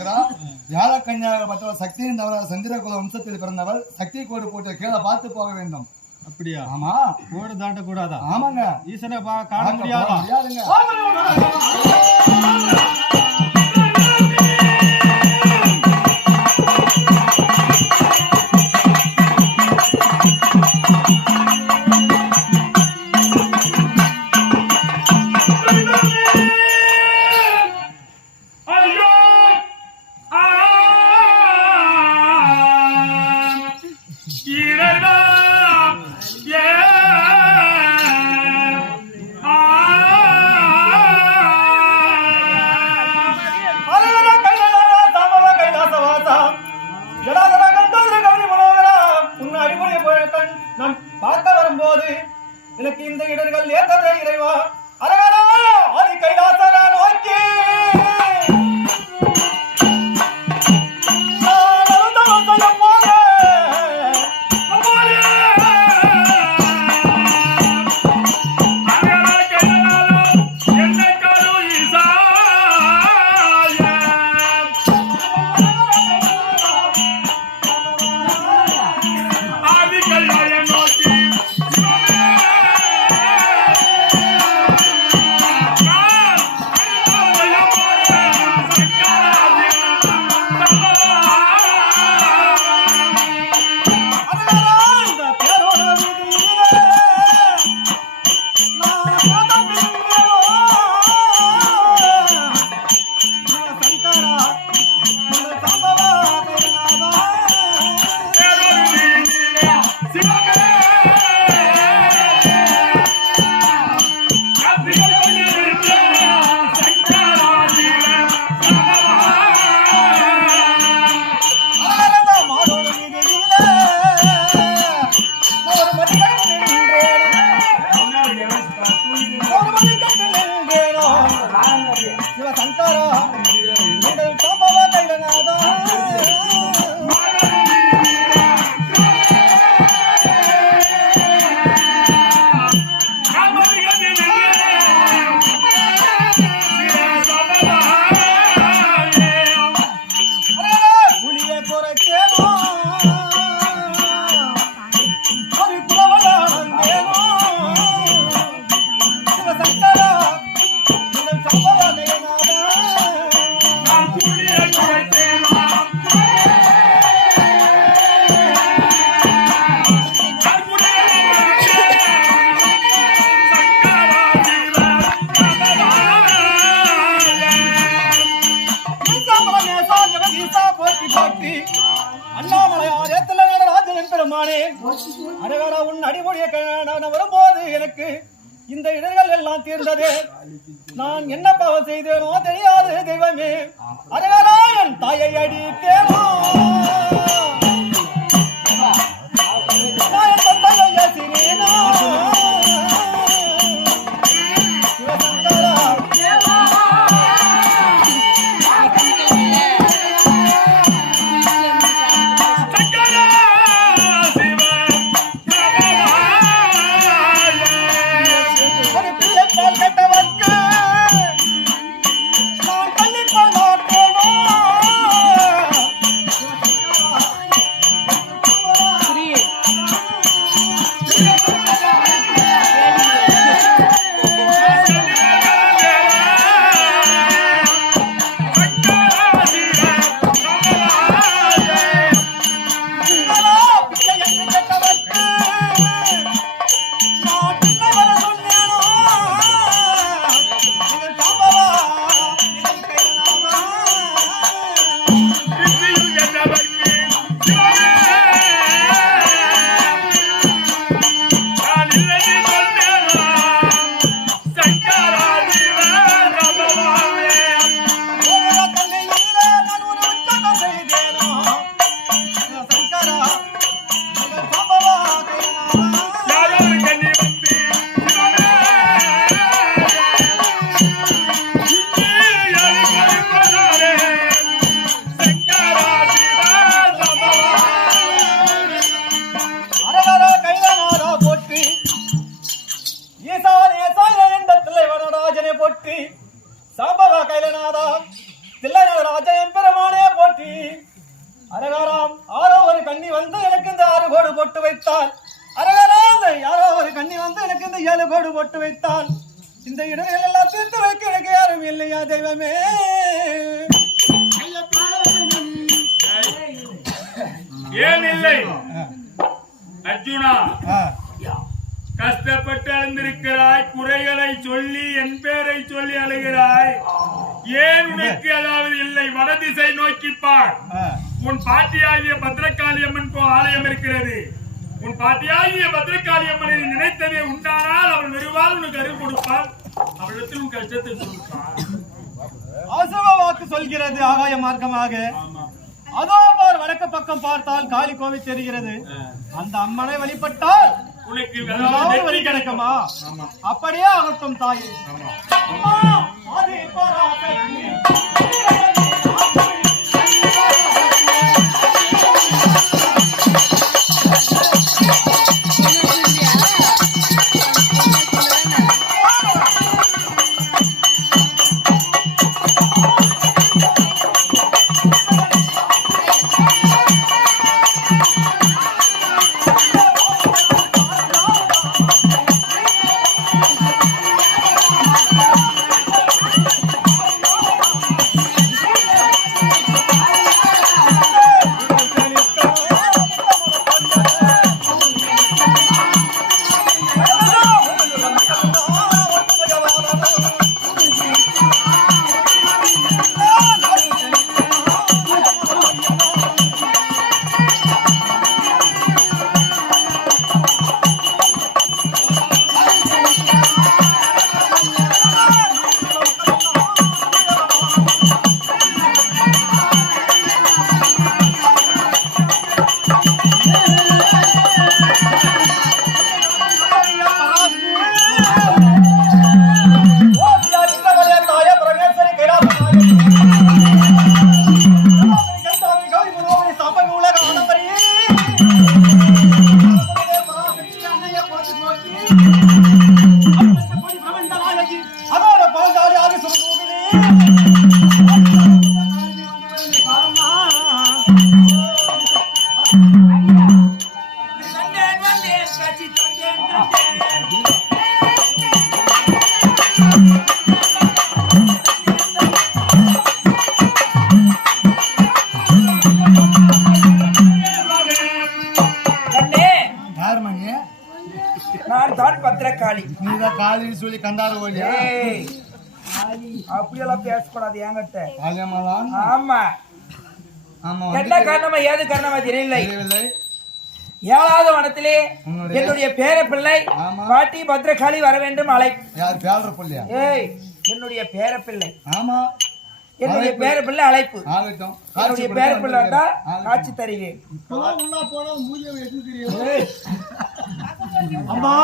இருக்கிறார். யாழ கன்னியாகப்பட்டவர் சக்தியின் தவிர சந்திரகுல வம்சத்தில் பிறந்தவர். சக்தி கோடு போட்டு கீழே பார்த்து போக வேண்டும். அப்படியா? ஆமா. கோடு தாண்ட கூடாதா? ஆமாங்க. ஈசனை காண முடியாதுங்க. எனக்கு இந்த இடர்கள் ஏற்றதே இறைவா. அரகரா ஆதி கைலாசரா நோக்கி வரும்போது எனக்கு இந்த இடர்கள் எல்லாம் தீர்ந்தது. நான் என்ன பாவம் செய்தேனோ தெரியாது தெய்வமே. அரகரா என் தாயை அடித்தேனோ வைத்தால் அரகராந்த யாரோ ஒரு கண்ணி வந்து எனக்கு இந்த 7 கோடு போட்டு வைத்தால் இந்த இடங்கள் எல்லாம் தீர்த்து வைக்க எனக்கு யாரும் இல்லையா தெய்வமே? ஏன் இல்லை அர்ஜுனா? கஷ்டப்பட்டு அழுந்திருக்கிறாய், குறைகளை சொல்லி என் பேரை சொல்லி அழுகிறாய். ஏன் உனக்கு அதாவது இல்லை? வடதிசை நோக்கிப்பார். உன் பாட்டியாகிய பத்ரகாளி அம்மன் ஆலயம் இருக்கிறது. உன் பாட்டியாகிய பத்ரகாளி அம்மனை நினைத்ததே உண்டானால் அவள் வெறுவால் உனக்கு அருள் கொடுப்பாள். அவளிடத்தில் உன் கஷ்டத்தை சொல்லுப்பாள். ஆசவ வாக்கு சொல்கிறது ஆகாய மார்க்கமாக. அதோ பார், வடக்கு பக்கம் பார்த்தால் காளி கோவில் தெரிகிறது. அந்த அம்மனை வழிபட்டால் உனக்கு வழி கிடைக்குமா? அப்படியே ஆகட்டும் தாயே. பத்ரகாளி நீதான் காளின்னு சொல்லி கண்டாத ஓடியா? அப்படியெல்லாம் பேசக்கூடாது என்கிட்ட. ஆமா ஆமா, என்ன காரணமா ஏது காரணமா தெரியவில்லை. 7வது வனத்திலே என்னுடைய பேர பிள்ளை பாட்டி பத்ரகாளி வர வேண்டும் அழை. யார் பேர பிள்ளையா? ஏய், என்னுடைய பேர பிள்ளை. ஆமா, என்னுடைய பேர பிள்ளை அழைப்பு. என்னுடைய பேர பிள்ளை வந்தா காட்சி தருவேன். அம்மா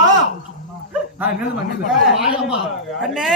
அண்ணே